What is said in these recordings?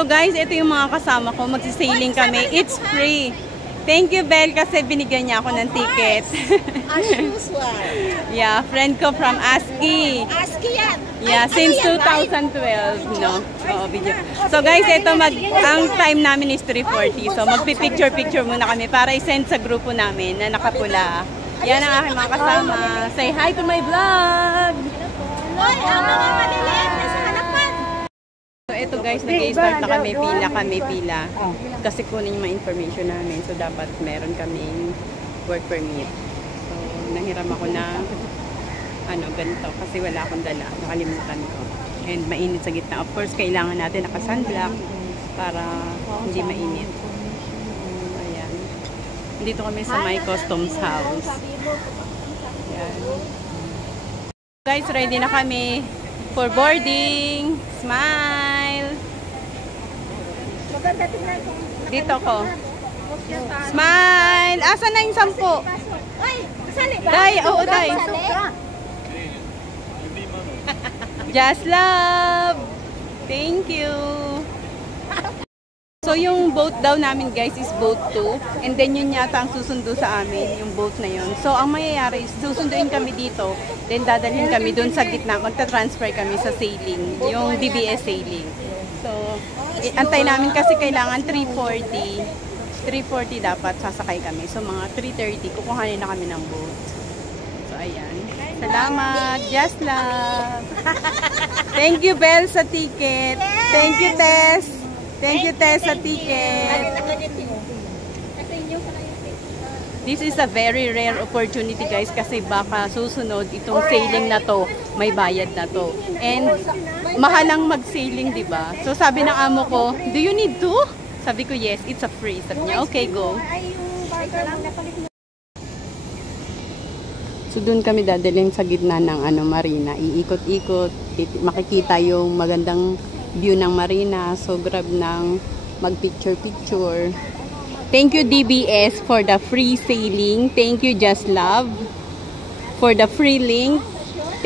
So guys, ito yung mga kasama ko. Magsisailing kami. It's free. Thank you, Belle, kasi binigyan niya ako ng ticket. As usual. Yeah, friend ko from ASCII. ASCII yan. Yeah, since 2012, no? Oo, video. So guys, ito ang time namin is 3:40. So magpi-picture-picture muna kami para i-send sa grupo namin na nakapula. Yan ang aking mga kasama. Say hi to my vlog! Hoy, ang mga maliliit na sa harapan. So ito guys, nag-i-start na kami pila. Kasi kunin yung mga information namin. So dapat meron kaming work permit. So nahiram ako na ganito kasi wala akong dala. Nakalimutan ko. And mainit sa gitna. Of course, kailangan natin naka-sunblock para hindi mainit. Ayan. Dito kami sa my customs house. Ayan. Guys, ready na kami for boarding. Smile! Dito ko. Smile! Asan na yung 10? Day, oo, day. Just love! Thank you! So yung boat daw namin guys is boat 2. And then yun yata ang susundo sa amin, yung boat na yun. So ang mayayari is susunduin kami dito. Then dadalhin kami dun sa gitna. Magta-transfer kami sa sailing. Yung DBS sailing. So antay namin kasi kailangan 3:40. 3:40 dapat sasakay kami. So mga 3:30 kukuhanin na kami ng boat. So ayan. Salamat. Just love. Thank you, Belle, sa ticket. Thank you, Tess. Thank you, Tess, sa ticket. This is a very rare opportunity, guys, kasi baka susunod itong sailing na to, may bayad na to. And mahalang mag-sailing, di ba? So sabi ng amo ko, do you need to? Sabi ko, yes, it's a free. Sabi niya, okay, go. So doon kami dadalhin sa gitna ng marina. Iikot-ikot, makikita yung magandang view ng marina. So grab ng mag-picture-picture. Thank you DBS for the free sailing. Thank you Just Love for the free link.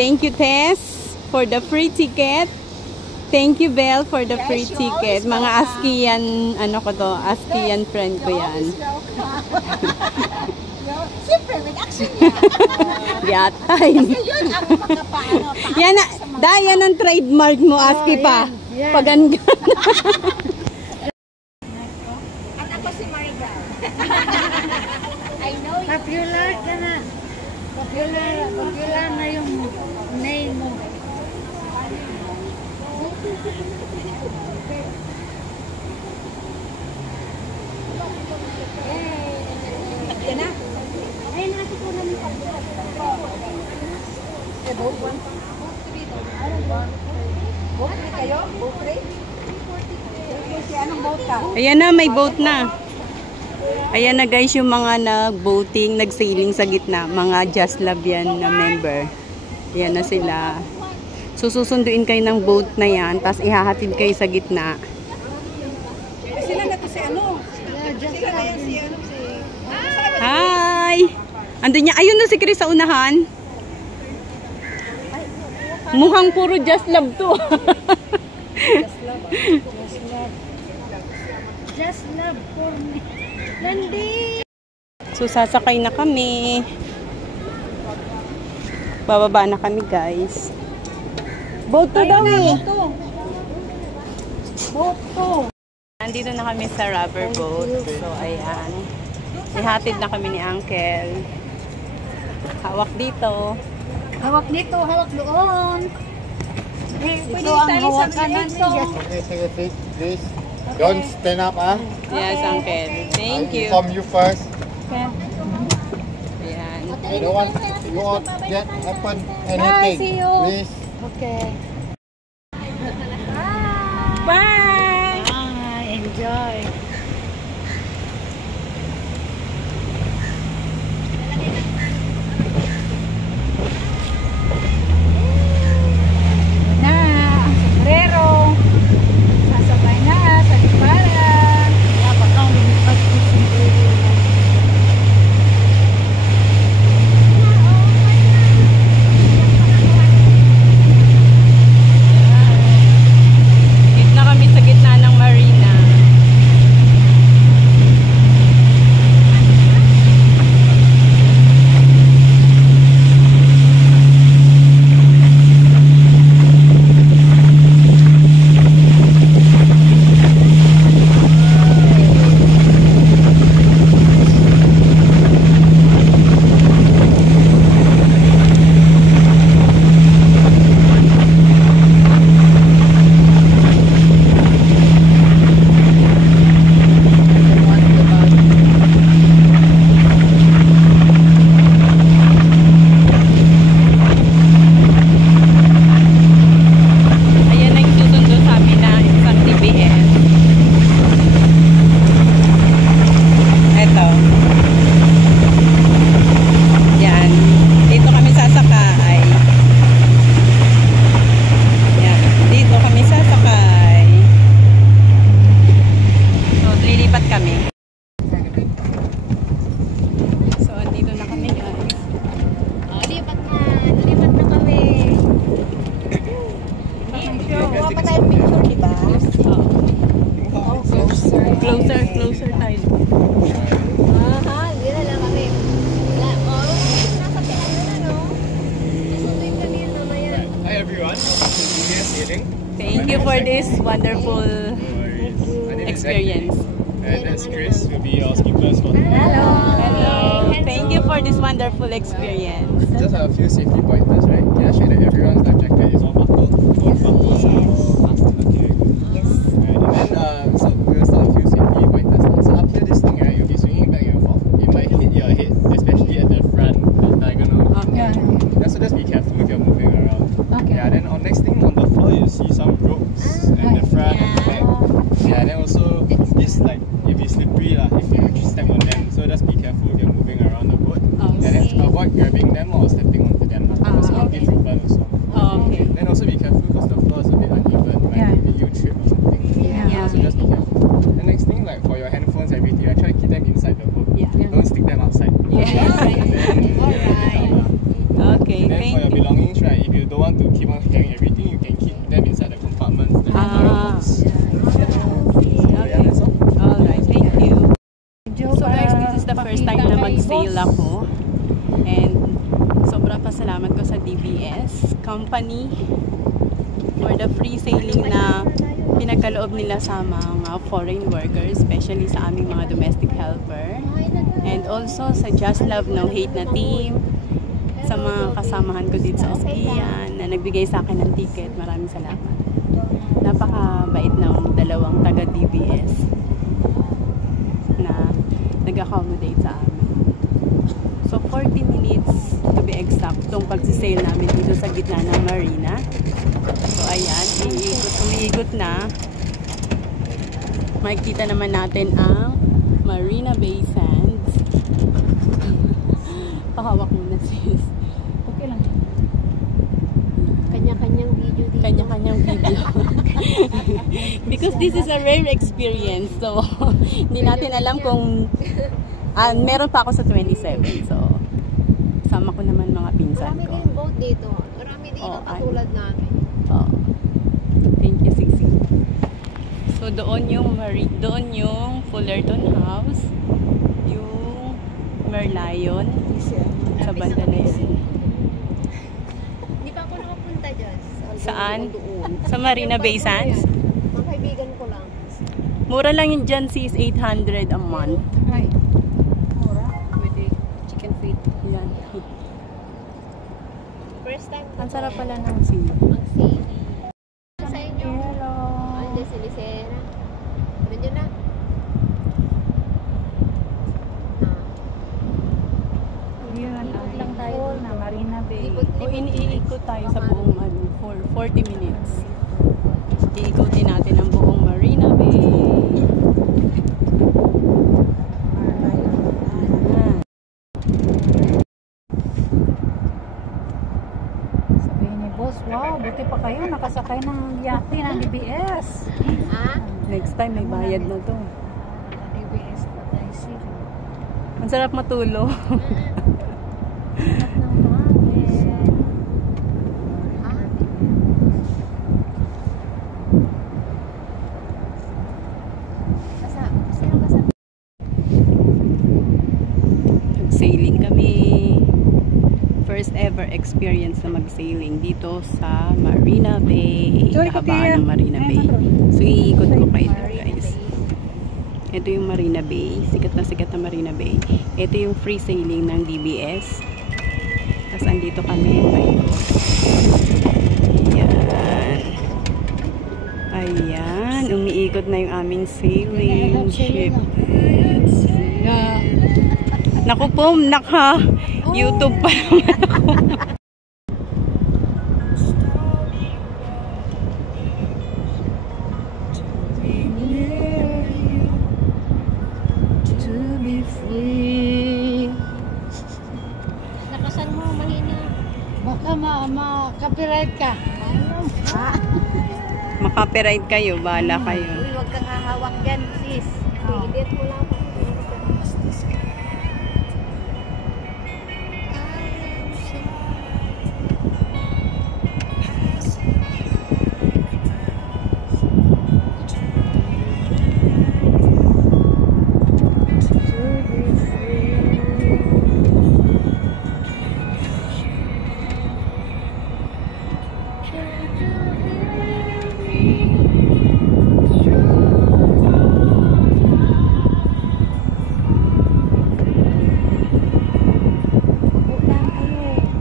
Thank you Tess for the free ticket. Thank you Belle for the free ticket. Mga ASCII-yan, ASCII-yan friend ko yan. Siyempre, with action niya. Yatay. Kasi yun ang pagkapaano. Yan ang trademark mo, ASCII pa. Paganda. At ako si Marigal. I know you. Popular ka na. Popular na yung name mo. Yan na. Ayun na ito po namin pa. Boat 1. Boat 3 kayo? Boat 3? Anong boat ka? Ayan na, may boat na. Ayan na guys, yung mga nag-boating, nag-sailing sa gitna. Mga Just Love yan na member. Ayan na sila. So susunduin kayo ng boat na yan, tapos ihahatid kayo sa gitna. Sila na to si ano? Sila na yan si ano? Hi! Andun niya. Ayun na si Chris sa unahan. Mukhang puro Just Love to. Just love for me. Nandi! So sasakay na kami. Bababa na kami guys. Boat to daw eh. Boat to. Nandito na kami sa rubber boat. So ayan. Ihatid na kami ni Uncle. Hawak dito. Hawak dito, hawak doon. Pwede itali sa dito. Okay, please. Don't stand up, Yes, Uncle. Thank you. Inform you first. Ayan. I don't want you all get happen anything. see you. Please. Okay. Bye! Bye. Enjoy. Na, ang sombrero. Sasabay na sa liparan. Dapat ang lumipas ko sombrero. Dito na kami sa gitna ng marina. Hi everyone, welcome to DBS Sailing. Thank you for this wonderful experience. And that's Chris, who will be your skippers for today. Hello. Thank you for this wonderful experience. Just a few safety pointers, right? Can I show that everyone's life jacket is all buckled? Both buckles are all fastened. Okay, good. Yes. Right, and then, so we'll start a few safety pointers now. So up here, this thing, right, you'll be swinging back and forth. It might hit your head, especially at the front, the diagonal. Okay. Yeah, so just be careful if you're moving around. Okay. Yeah, then on next thing on the floor, you'll see some ropes at the front and the back. Yeah, and then also, this like, it'll be slippery if you step on them. So just be careful if you're moving around the boat. And then avoid grabbing them or stepping onto them. Because it will be open also. Okay. Then also be careful because the floor is a bit uneven. Maybe you trip or something. So just be careful. The next thing, like for your handphones, everything, I try to keep them inside the boat. Don't stick them outside. Okay, And then for your belongings, right, if you don't want to keep on carrying everything, you can keep them inside the compartments. That's all. Alright, thank you. So guys, this is the first time na mag-sail ako. And sobrang pasalamat ko sa DBS company for the free sailing na pinagkaloob nila sa mga foreign workers, especially sa aming mga domestic helper. And also sa Just Love No Hate na team, sa mga kasamahan ko dito sa Askian na nagbigay sa akin ng ticket. Maraming salamat. Napakabait ng dalawang taga DBS na nag-accommodate sa amin. So 40 minutes to be exact itong pagsisail namin dito sa gitna ng marina. So ayan, umiikot na. Makikita naman natin ang Marina Bay Sands. Pakawak muna sis. Okay lang. Kanya-kanyang video dito. Kanya-kanyang video. Because this is a rare experience. So, hindi natin alam kung meron pa ako sa 27. So, sama ko naman mga pinsan Marami ko. din boat dito. Marami din ang katulad namin. Thank you, Sixi. So, doon yung Fullerton House, yung Merlion, sa banda na yun. Hindi pa ako nakapunta dyan. Saan? Sa Marina Bay Sands? Mga kaibigan ko lang. Mura lang yun dyan, sis, 800 a month. Ay. Mura. With chicken feet. Yan. First time ko. Ang sarap pala ng sea. Mag-sailing. Sa inyo. Hello. Andiyan si Lisera. Nandiyan na. Yun, lang tayo na Marina Bay. O iniikot tayo sa buong for 40 minutes. Iikotin natin ang buong Marina Bay. Sabihin ni boss, wow, buti pa kayo nakasakay ng yate ng DBS. Ha? Next time may bayad na to. DBS na tayo sila. Ang sarap matulog. Sailing kami. First ever experience na mag-sailing dito sa Marina Bay. Kahabaan ng Marina Bay. So, iikot ko kayo guys. Ito yung Marina Bay. Sikat na Marina Bay. Ito yung free sailing ng DBS. Tapos andito kami. Ayan. Ayan. Umiikot na yung aming sailing ship. Naku po, YouTube pa naman ako. To be free. Nakasan mo, mahina. Baka ma-copyright ka. Makapiright kayo, bahala kayo. Uy, huwag kang hahawak dyan, sis. I-edit mo lang.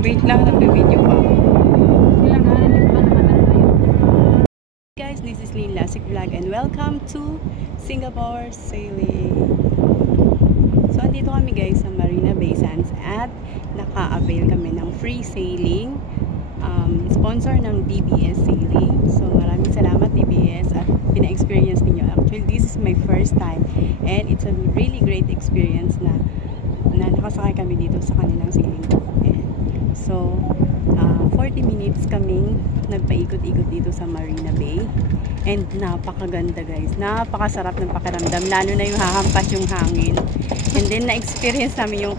Wait lang, nagbe-video pa. Guys, this is Lynn Lasik Vlog and welcome to Singapore Sailing. So, andito kami guys sa Marina Bay Sands at naka-avail kami ng free sailing. Sponsor ng DBS Sailing. So, maraming salamat DBS at pina-experience ninyo. Actually, this is my first time and it's a really great experience na nakasakay kami dito sa kanilang sailing boat. So, 40 minutes kaming nagpaikot-ikot dito sa Marina Bay. And napakaganda guys. Napakasarap ng pakiramdam. Lalo na yung hahampas yung hangin. And then, na-experience namin yung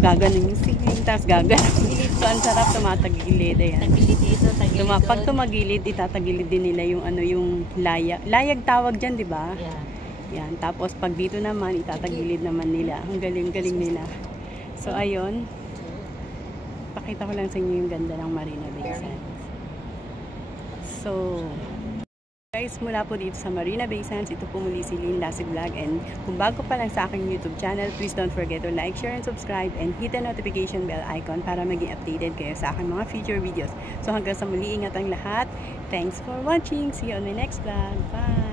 gaganon yung sailing. Tapos gaganon. So, ang sarap tumatagilid. Ayan. Tagilid dito, tagilid doon. Pag tumagilid, itatagilid din nila yung yung layag. Layag tawag dyan, di ba? Yeah. Yan. Tapos, pag dito naman, itatagilid naman nila. Ang galing-galing nila. So, ayun. Pakita ko lang sa inyo yung ganda ng Marina Bay Sands. So, guys, mula po dito sa Marina Bay Sands, ito po muli si Lynn Lasik Vlog. And kung bago pa lang sa aking YouTube channel, please don't forget to like, share, and subscribe. And hit the notification bell icon para maging updated kayo sa aking mga future videos. So, hanggang sa muli, ingat ang lahat. Thanks for watching. See you on my next vlog. Bye!